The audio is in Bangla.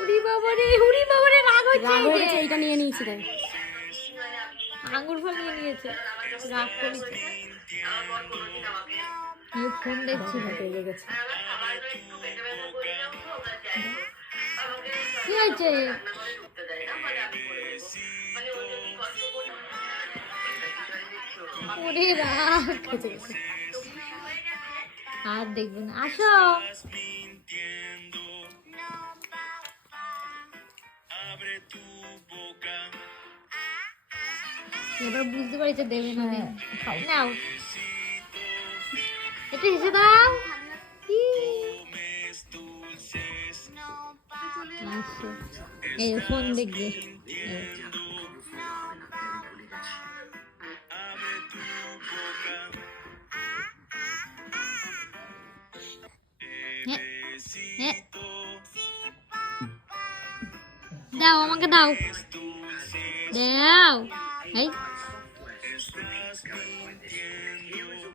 উড়ি বাবারে, উড়ি বাবারে, রাগ হচ্ছে। এইটা নিয়ে নিয়েছি তাই। আঙুর ফল নিয়ে নিয়েছে, রাগ করেছে। ফোন দেখছিল। পেয়ে গেছে। কি হয়েছে? ওরে রাগ। আর দেখবে না, আসো। এবার বুঝতে পারছে দেবে না। নাও, একটু হেসে দাও। আসো। এই ফোন দেখবে। দাও, আমাকে দাও, দাও। এই